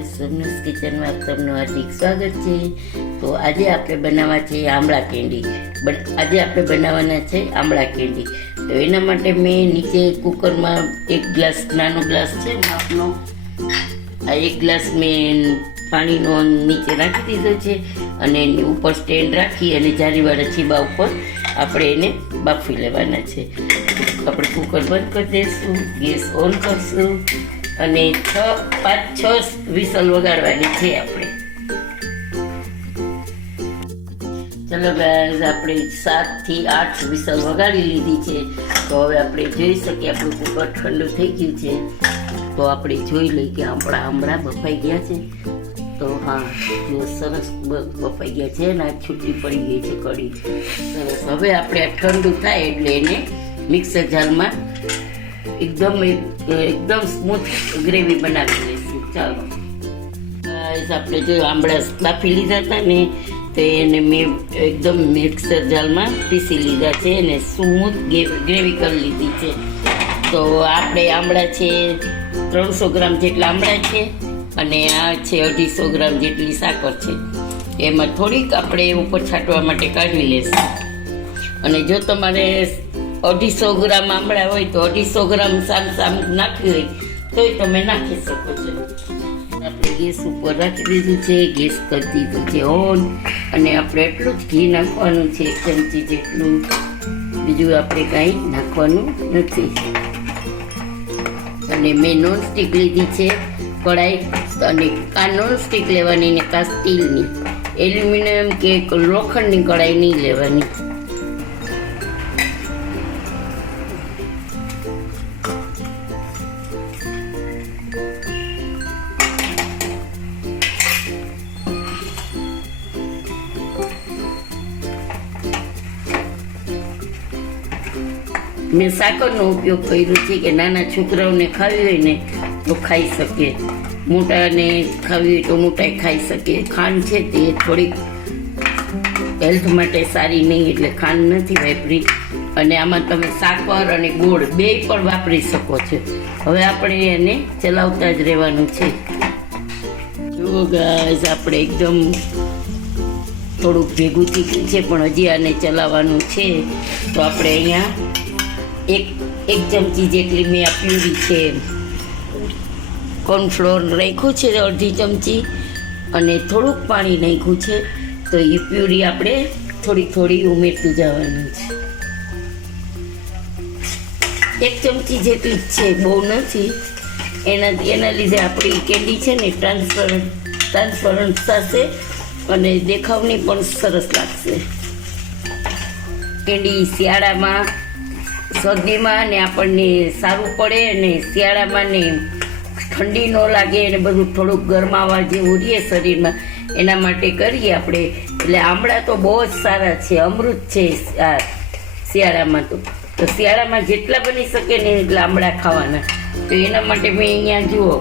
Guys, સોનસ કિચનમાં આપ સૌનું હાર્દિક સ્વાગત છે। તો આજે આપણે બનાવવા છે આમળા કેન્ડી। આજે આપણે બનાવવાના છે આમળા કેન્ડી। તો એના માટે મેં નીચે કુકરમાં એક ગ્લાસ, નાનો ગ્લાસ છે માપનો, આ એક ગ્લાસ મેં પાણીનો નીચે રાખી દીધો છે અને એની ઉપર સ્ટેન્ડ રાખી અને જારીવાળા છીબા ઉપર આપણે એને બાફી લેવાના છે। આપણે કુકર બંધ કરી દઈશું, ગેસ ઓન કરશું અને 5-6 વિસલ વગાડવાની છે આપણે। ચલો ગાઈસ, આપણે 7 થી 8 વિસલ વગાડી લીધી છે। તો હવે આપણે જોઈ શકીએ આપણું કુકર ઠંડુ થઈ ગયું છે। તો આપણે જોઈ લઈએ કે આપણા આમળા બફાઈ ગયા છે। તો હા, જો સરસ બફાઈ ગયા છે ને આ છૂટી પડી ગઈ છે કઢી સરસ। હવે આપણે આ ઠંડુ થાય એટલે એને મિક્સર જારમાં એકદમ સ્મૂથ ગ્રેવી બનાવી લઈશું। ચાલો ગાઈસ, આપણે જો આમળા બાફી લીધા હતા ને તો એને મેં એકદમ મિક્સર જારમાં પીસી લીધા છે અને સ્મૂથ ગ્રેવી કરી લીધી છે। તો આપણે આમળા છે 300 ગ્રામ જેટલા આમળા છે અને આ છે 250 ગ્રામ જેટલી સાકર છે। એમાં થોડીક આપણે ઉપર છાંટવા માટે કાઢી લેશું અને જો તમારે 250 ગ્રામ આમળા હોય તો 250 ગ્રામ સામ નાખવી હોય તોય તમે નાખી શકો છો। આપણે ગેસ ઉપર રાખી દીધું છે, ગેસ કરી દીધું છે ઓન અને આપણે એટલું જ ઘી નાખવાનું છે, 1 ચમચી જેટલું, બીજું આપણે કાંઈ નાખવાનું નથી। અને મેં નોનસ્ટિક લીધી છે કઢાઈ, અને આ નોનસ્ટિક લેવાની ને કાં સ્ટીલની, એલ્યુમિનિયમ કે લોખંડની કઢાઈ નહીં લેવાની। મેં સાકરનો ઉપયોગ કર્યો છે કે નાના છોકરાઓને ખાવી હોય ને તો ખાઈ શકે, મોટાને ખાવી હોય તો મોટાએ ખાઈ શકે। ખાંડ છે તે થોડીક હેલ્થ માટે સારી નહીં એટલે ખાંડ નથી વાપરી, અને આમાં તમે સાકર અને ગોળ બે પણ વાપરી શકો છો। હવે આપણે એને ચલાવતા જ રહેવાનું છે। જુઓ ગાઈસ, આપણે એકદમ થોડુંક ભેગું થઈ ગયું છે પણ હજી આને ચલાવવાનું છે। તો આપણે અહીંયા એક ચમચી જેટલી મેં આ પ્યુરી છે, કોર્નફ્લોર નાખ્યું છે 1/2 ચમચી અને થોડુંક પાણી નાખ્યું છે। તો એ પ્યુરી આપણે થોડી ઉમેરતું જવાનું છે। 1 ચમચી જેટલી જ છે, બહુ નથી। એના લીધે આપણી કેન્ડી છે ને ટ્રાન્સપરન્ટ થશે અને દેખાવની પણ સરસ લાગશે। કેન્ડી શિયાળામાં, શરદીમાં ને આપણને સારું પડે અને શિયાળામાં ને ઠંડી ન લાગે અને બધું થોડુંક ગરમાવા જેવું રહે શરીરમાં, એના માટે કરીએ આપણે। એટલે આમળા તો બહુ જ સારા છે, અમૃત છે આ શિયાળામાં। તો શિયાળામાં જેટલા બની શકે ને એટલા આમળા ખાવાના। તો એના માટે મેં અહીંયા જુઓ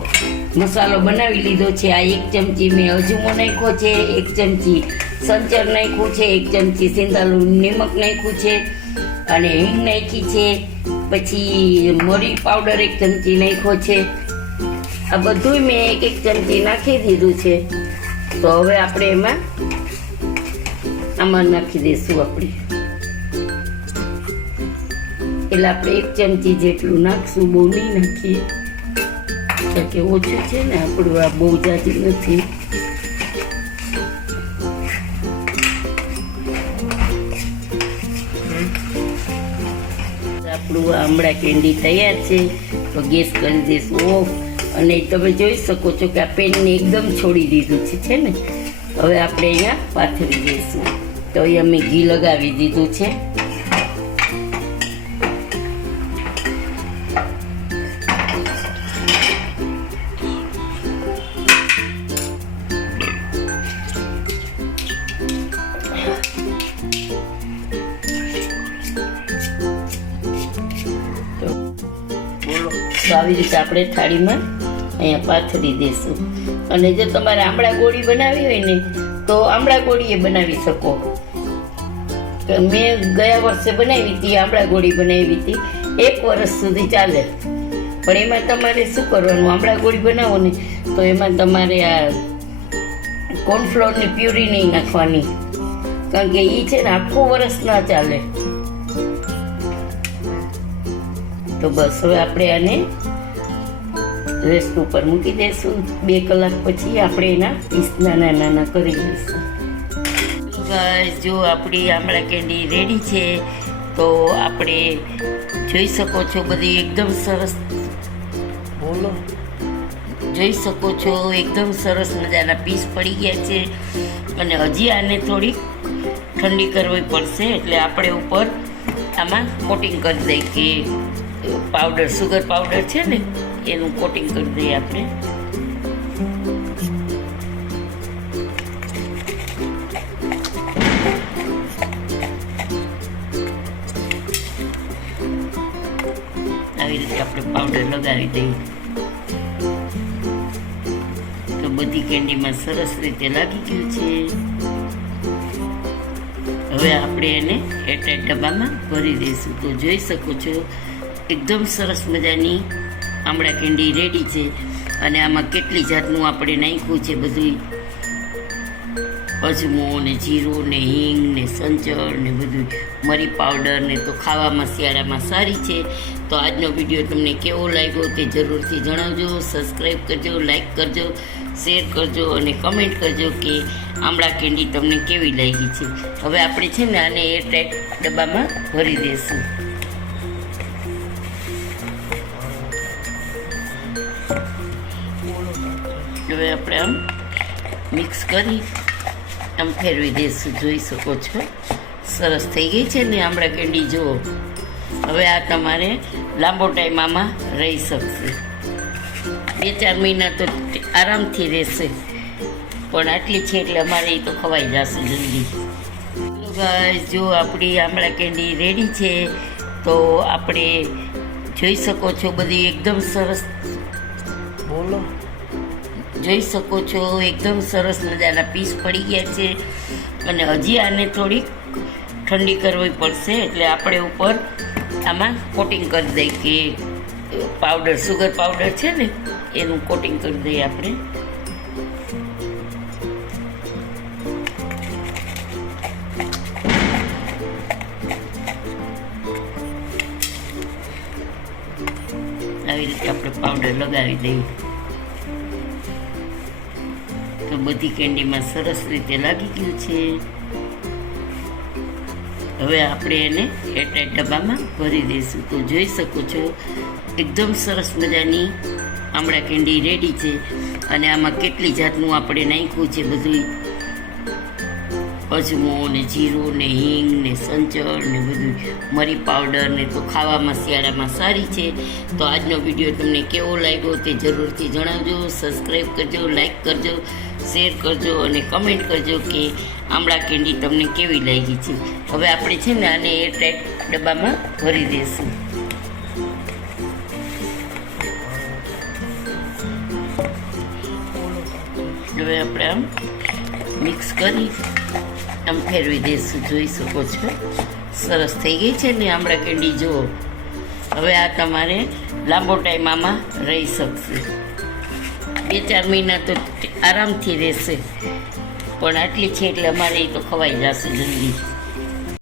મસાલો બનાવી લીધો છે। આ 1 ચમચી મેં અજમો નાખ્યો છે, 1 ચમચી સંચર નાખ્યું છે, 1 ચમચી સિંધાલું નિમક નાખ્યું છે અને હિંગ નાખી છે, પછી મરી પાવડર 1 ચમચી નાખ્યો છે। આ બધું મેં 1 ચમચી નાખી દીધું છે। તો હવે આપણે આમાં નાખી દઈશું આપણે, એટલે આપણે 1 ચમચી જેટલું નાખશું, બહુ નહીં નાખીએ કે ઓછું છે ને આપણું, આ બહુ જાજી નથી। આપણું આમળા કેન્ડી તૈયાર છે। તો ગેસ કરી દઈશું ઓફ અને તમે જોઈ શકો છો કે આ પેનને એકદમ છોડી દીધું છે ને। હવે આપણે અહીંયા પાથરી દઈશું। તો અહીંયા મેં ઘી લગાવી દીધું છે। તો આવી રીતે આપણે થાળીમાં અહીંયા પાથરી દઈશું। અને જો તમારે આમળા ગોળી બનાવી હોય ને તો આમળા ગોળીએ બનાવી શકો। મેં ગયા વર્ષે બનાવી હતી આમળા ગોળી બનાવી હતી, 1 વર્ષ સુધી ચાલે। પણ એમાં તમારે શું કરવાનું, આમળા ગોળી બનાવો ને તો એમાં તમારે આ કોર્નફ્લોરની પ્યુરી નહીં નાખવાની, કારણ કે એ છે ને આખું વરસ ના ચાલે. તો બસ હવે આપણે આને રેસ્ટ ઉપર મૂકી દઈશું. 2 કલાક પછી આપણે એના પીસ નાના નાના કરી લઈશું. ગાઈસ જો આપણી આમળા કેન્ડી રેડી છે. તો આપણે જોઈ શકો છો બધી એકદમ સરસ, બોલો, જોઈ શકો છો એકદમ સરસ મજાના પીસ પડી ગયા છે. અને હજી આને થોડીક ઠંડી કરવી પડશે, એટલે આપણે ઉપર આમાં કોટિંગ કરી દઈએ કે પાવડર, સુગર પાવડર છે ને એનું કોટિંગ કરી દઈએ આપણે. આવી રીતે આપણે પાવડર લગાવી દઈએ તો બધી કેન્ડીમાં સરસ રીતે લાગી ગયું છે. હવે આપણે એને એરટાઈટ ડબ્બામાં ભરી દઈશું. તો જોઈ શકો છો એકદમ સરસ મજાની આમળા કેન્ડી રેડી છે. અને આમાં કેટલી જાતનું આપણે નાખ્યું છે, બધું અજમો ને જીરું ને હિંગ ને સંચળ ને બધું મરી પાવડર ને. તો ખાવામાં શિયાળામાં સારી છે. તો આજનો વિડીયો તમને કેવો લાગ્યો તે જરૂરથી જણાવજો. સબસ્ક્રાઈબ કરજો, લાઈક કરજો, શેર કરજો અને કમેન્ટ કરજો કે આમળા કેન્ડી તમને કેવી લાગી છે. હવે આપણે છે ને આને એરટાઈટ ડબ્બામાં ભરી દઈશું. હવે આપણે આમ મિક્સ કરી આમ ફેરવી દઈશું. જોઈ શકો છો સરસ થઈ ગઈ છે ને આમળા કેન્ડી. જુઓ હવે આ તમારે લાંબો ટાઈમ આમાં રહી શકશે. 2-4 મહિના તો આરામથી રહેશે, પણ આટલી છે એટલે અમારે એ તો ખવાઈ જશે જલ્દી. હેલો ગાઈસ, જો આપણી આમળા કેન્ડી રેડી છે. તો આપણે જોઈ શકો છો બધી એકદમ સરસ, બોલો, જોઈ શકો છો એકદમ સરસ મજાના પીસ પડી ગયા છે. અને હજી આને થોડીક ઠંડી કરવી પડશે, એટલે આપણે ઉપર આમાં કોટિંગ કરી દઈએ કે પાવડર, સુગર પાવડર છે ને એનું કોટિંગ કરી દઈએ આપણે. આવી રીતે આપણે પાવડર લગાવી દઈએ તો બધી કેન્ડીમાં સરસ રીતે લાગી ગયું છે. હવે આપણે એને એરટાઈટ ડબ્બામાં ભરી દઈશું. તો જોઈ શકો છો એકદમ સરસ મજાની આમળા કેન્ડી રેડી છે. અને આમાં કેટલી જાતનું આપણે નાખ્યું છે, બધું અજમો ને જીરું ને હિંગ ને સંચળ ને બધું મરી પાવડર ને. તો ખાવામાં શિયાળામાં સારી છે. તો આજનો વિડીયો તમને કેવો લાગ્યો તે જરૂરથી જણાવજો. સબસ્ક્રાઈબ કરજો, લાઈક કરજો, શેર કરજો અને કમેન્ટ કરજો કે આમળા કેન્ડી તમને કેવી લાગી છે. હવે આપણે છે ને આને એરટાઈટ ડબ્બામાં ભરી દઈશું. હવે આપણે આમ મિક્સ કરી આમ ફેરવી દઈશું. જોઈ શકો છો સરસ થઈ ગઈ છે ને આમળા કેન્ડી. જુઓ હવે આ તમારે લાંબો ટાઈમ આમાં રહી શકશે. 2-4 મહિના તો આરામથી રહેશે, પણ આટલી છે એટલે અમારે એ તો ખવાઈ જશે જલ્દી.